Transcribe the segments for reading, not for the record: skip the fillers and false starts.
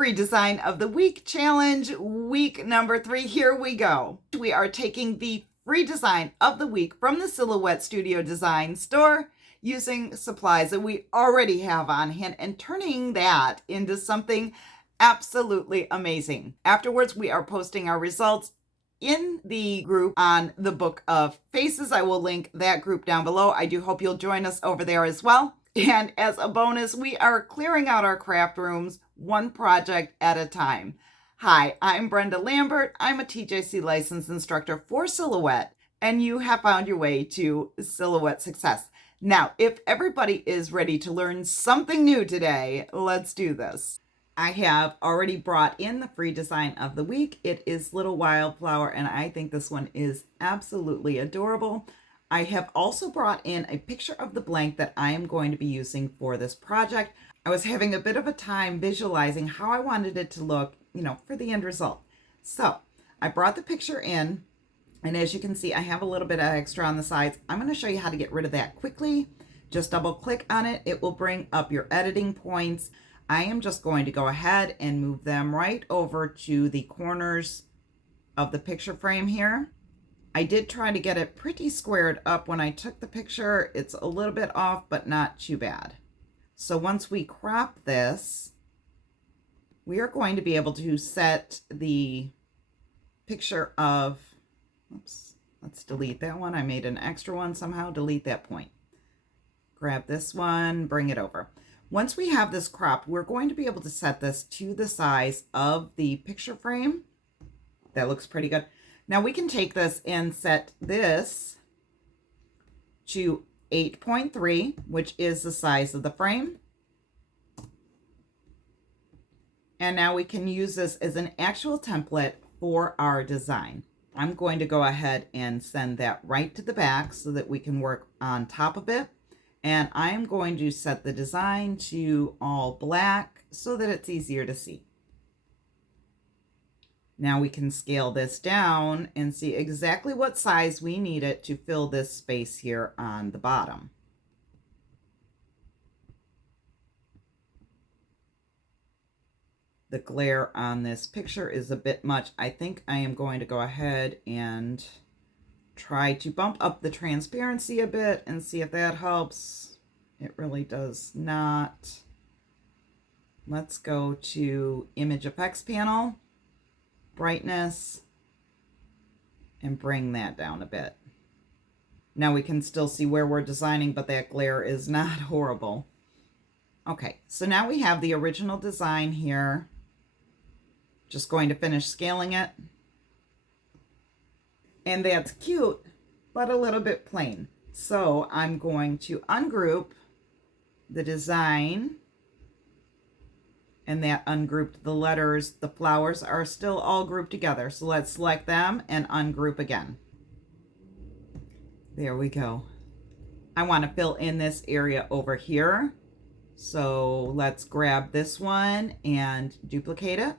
Free Design of the Week Challenge, week number 3. Here we go. We are taking the free design of the week from the Silhouette Studio Design store using supplies that we already have on hand and turning that into something absolutely amazing. Afterwards, we are posting our results in the group on the Book of Faces. I will link that group down below. I do hope you'll join us over there as well. And as a bonus, we are clearing out our craft rooms one project at a time. Hi, I'm Brenda Lambert. I'm a TJC licensed instructor for Silhouette, and you have found your way to Silhouette Success. Now, if everybody is ready to learn something new today, let's do this. I have already brought in the free design of the week. It is Little Wildflower, and I think this one is absolutely adorable. I have also brought in a picture of the blank that I am going to be using for this project. I was having a bit of a time visualizing how I wanted it to look, for the end result. So I brought the picture in, and as you can see, I have a little bit of extra on the sides. I'm going to show you how to get rid of that quickly. Just double click on it. It will bring up your editing points. I am just going to go ahead and move them right over to the corners of the picture frame here. I did try to get it pretty squared up when I took the picture. It's a little bit off, but not too bad. So once we crop this, we are going to be able to set the picture of, oops, let's delete that one. I made an extra one somehow. Delete that point. Grab this one, bring it over. Once we have this cropped, we're going to be able to set this to the size of the picture frame. That looks pretty good. Now we can take this and set this to 8.3, which is the size of the frame. And now we can use this as an actual template for our design. I'm going to go ahead and send that right to the back so that we can work on top of it. And I am going to set the design to all black so that it's easier to see. Now we can scale this down and see exactly what size we need it to fill this space here on the bottom. The glare on this picture is a bit much. I think I am going to go ahead and try to bump up the transparency a bit and see if that helps. It really does not. Let's go to Image Effects panel. Brightness, and bring that down a bit. Now we can still see where we're designing, but that glare is not horrible. Okay, so now we have the original design here. Just going to finish scaling it. And that's cute, but a little bit plain. So I'm going to ungroup the design. And that ungrouped the letters. The flowers are still all grouped together. So let's select them and ungroup again. There we go. I want to fill in this area over here. So let's grab this one and duplicate it.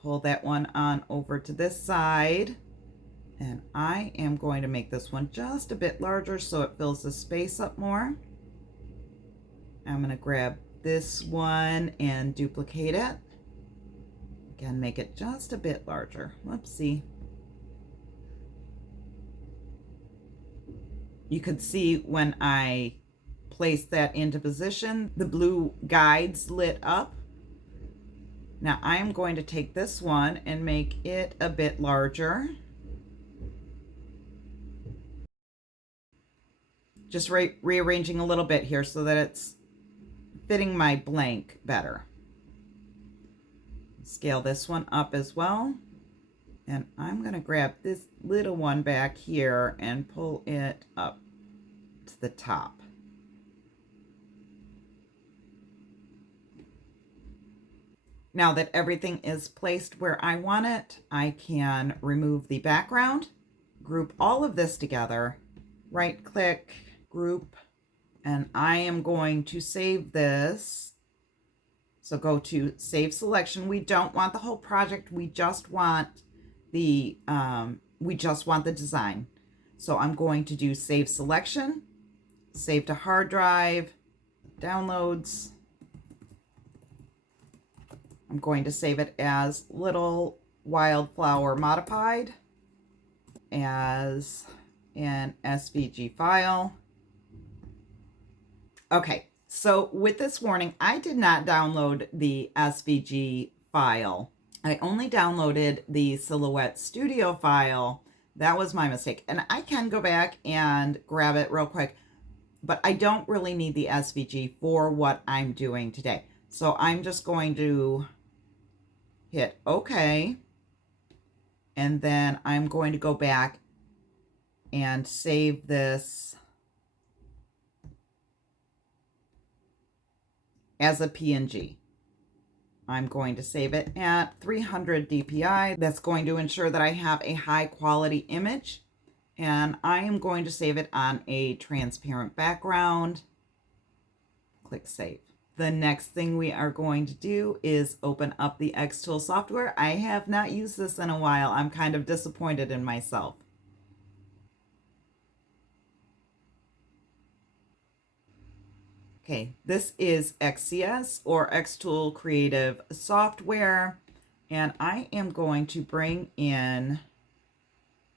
Pull that one on over to this side. And I am going to make this one just a bit larger so it fills the space up more. I'm going to grab this one and duplicate it. Again, make it just a bit larger. Whoopsie. You could see when I placed that into position, the blue guides lit up. Now I'm going to take this one and make it a bit larger. Just rearranging a little bit here so that it's fitting my blank better. Scale this one up as well. And I'm going to grab this little one back here and pull it up to the top. Now that everything is placed where I want it, I can remove the background, group all of this together, right click, group, and I am going to save this. So go to Save Selection. We don't want the whole project. We just want the design. So I'm going to do Save Selection, Save to Hard Drive, Downloads. I'm going to save it as Little Wildflower Modified as an SVG file. Okay, so with this warning, I did not download the SVG file. I only downloaded the Silhouette Studio file. That was my mistake. And I can go back and grab it real quick, but I don't really need the SVG for what I'm doing today. So I'm just going to hit OK. And then I'm going to go back and save this as a PNG. I'm going to save it at 300 DPI. That's going to ensure that I have a high quality image. And I am going to save it on a transparent background. Click Save. The next thing we are going to do is open up the Xtool software. I have not used this in a while. I'm kind of disappointed in myself. Okay, this is XCS or Xtool Creative Software, and I am going to bring in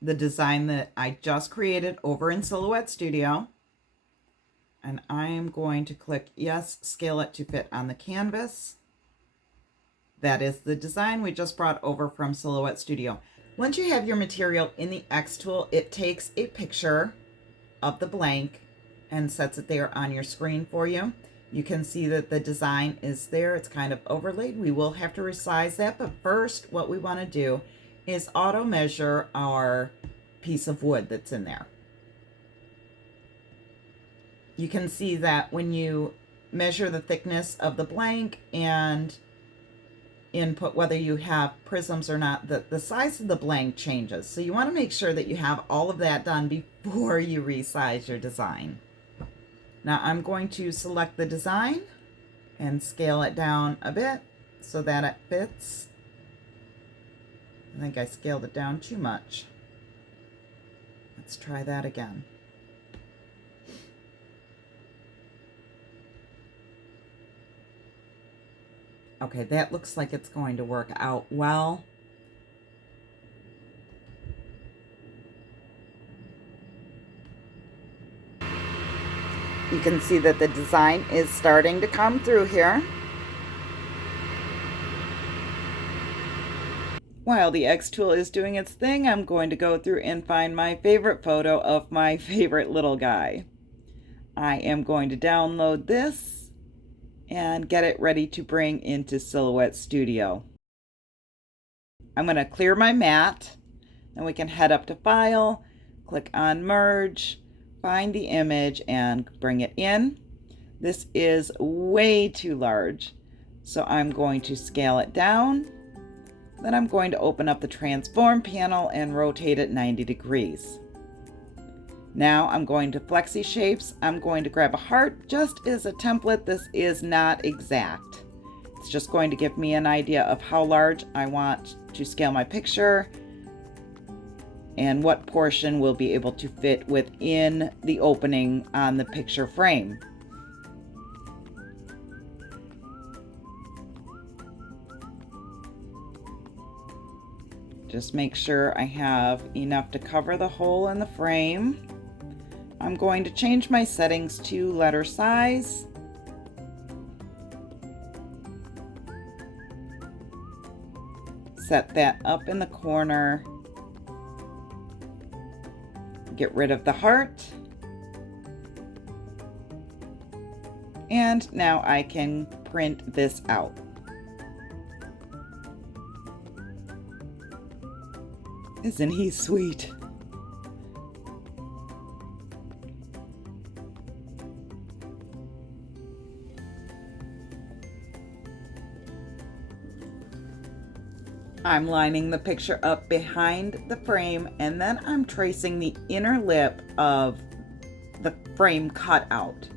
the design that I just created over in Silhouette Studio. And I am going to click yes, scale it to fit on the canvas. That is the design we just brought over from Silhouette Studio. Once you have your material in the Xtool, it takes a picture of the blank and sets it there on your screen for you. You can see that the design is there. It's kind of overlaid. We will have to resize that, but first what we want to do is auto measure our piece of wood that's in there. You can see that when you measure the thickness of the blank and input whether you have prisms or not, the size of the blank changes. So you want to make sure that you have all of that done before you resize your design. Now I'm going to select the design and scale it down a bit so that it fits. I think I scaled it down too much. Let's try that again. Okay, that looks like it's going to work out well. You can see that the design is starting to come through here. While the Xtool is doing its thing, I'm going to go through and find my favorite photo of my favorite little guy. I am going to download this and get it ready to bring into Silhouette Studio. I'm going to clear my mat, and we can head up to File, click on Merge, find the image, and bring it in. This is way too large, so I'm going to scale it down. Then I'm going to open up the Transform panel and rotate it 90 degrees. Now I'm going to Flexi Shapes. I'm going to grab a heart just as a template. This is not exact. It's just going to give me an idea of how large I want to scale my picture and what portion will be able to fit within the opening on the picture frame. Just make sure I have enough to cover the hole in the frame. I'm going to change my settings to letter size. Set that up in the corner. Get rid of the heart. And now I can print this out. Isn't he sweet? I'm lining the picture up behind the frame, and then I'm tracing the inner lip of the frame cutout.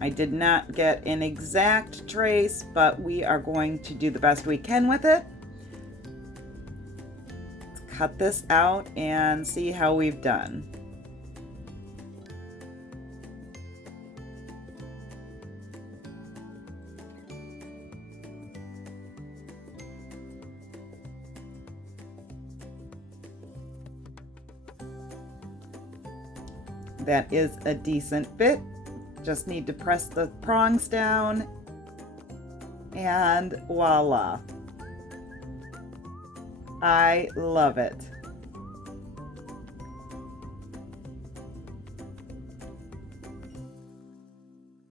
I did not get an exact trace, but we are going to do the best we can with it. Let's cut this out and see how we've done. that is a decent fit. Just need to press the prongs down and voila. I love it.